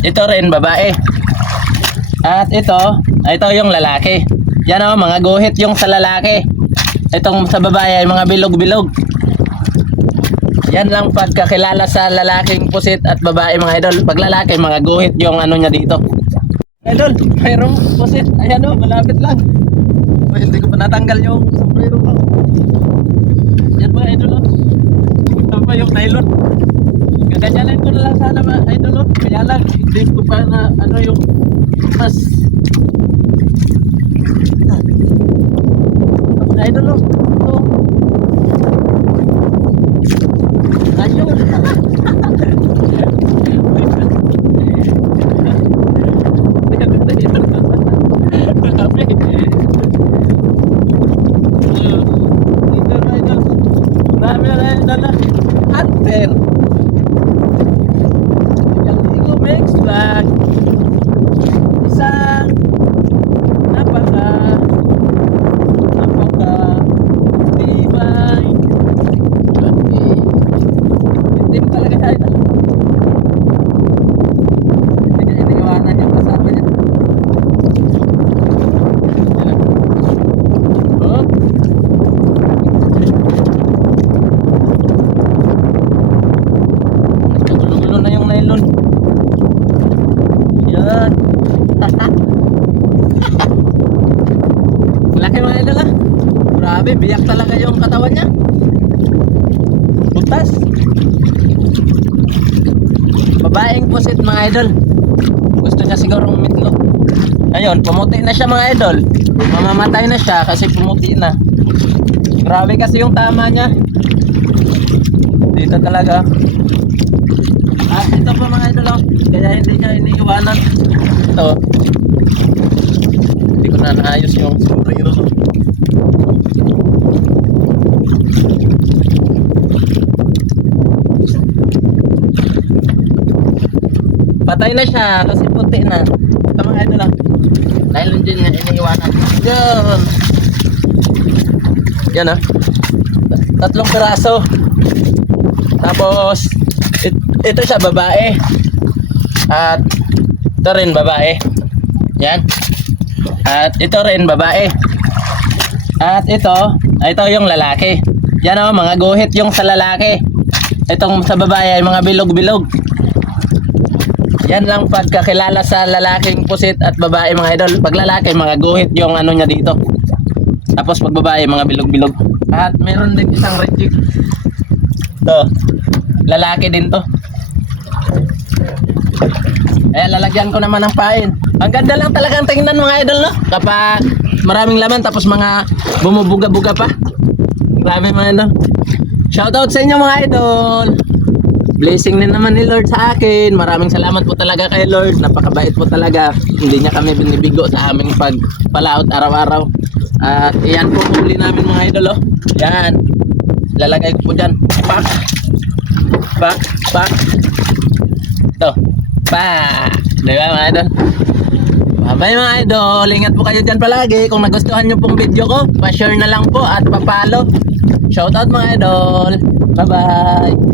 Ito rin babae. At ito yung lalaki. Yan o, mga guhit yung sa lalaki. Itong sa babae ay mga bilog-bilog. Yan lang pagkakilala sa lalaking pusit at babae mga idol. Pag lalaki, mga guhit yung ano niya dito. Idol, mayroong pusit. Ayan o, malapit lang. Ay, hindi ko pa natanggal yung sombrero ko. Yan ba idol o? Ito pa yung nylon. Gaganyanin ko na lang sana mga idol o. Kaya lang, hindi ko pa na ano yung mas. Idol o. Ito. Ayun. Hunter. Yung mix bag. Isang napaka tibay. Hindi mo talaga siya ito. Hindi niya iniiwanan yung kasama niya. Oh. Gulo-gulo na yung nylon. Yan. Laki mga idol ah. Grabe, biyak talaga yung katawan niya. Butas. Babaeng pusit mga idol. Gusto niya siguro umitlog. Ayun, pumuti na siya mga idol. Mamamatay na siya kasi pumuti na. Grabe kasi yung tama niya. Dito talaga. Ah, ito pa mga idol oh. Kaya hindi niya iniiwanan. Ito. Hindi ko na naayos yung sombrero. Patay na siya kasi puti na. Ito mga idol oh. Nylon din niya iniiwanan. Yan. Yan oh. 3 piraso. Tapos ito siya babae. At ito rin babae. Yan. At ito rin babae. At ito yung lalaki. Yan o, mga guhit yung sa lalaki. Itong sa babae ay mga bilog-bilog. Yan lang pagkakilala sa lalaking pusit at babae mga idol. Pag lalaki, mga guhit yung ano niya dito. Tapos pag babae, mga bilog-bilog. At meron din isang red chick. Ito. Lalaki din to. Eh, lalagyan ko naman ng pain. Ang ganda lang talagang tingnan mga idol, no? Kapag maraming laman tapos mga bumubuga-buga pa. Grabe mga idol. Shoutout sa inyo mga idol. Blessing din naman ni Lord sa akin. Maraming salamat po talaga kay Lord. Napakabait po talaga. Hindi niya kami binibigo sa aming pagpalaot araw-araw. At iyan po huli namin mga idol, oh. Yan. Lalagay ko po dyan. Pak. Pak. Pak. Ito. Pa! Diba mga idol? Bye mga idol. Ingat po kayo dyan palagi. Kung nagustuhan nyo pong video ko, pa-share na lang po at pa-follow. Shoutout mga idol. Bye bye.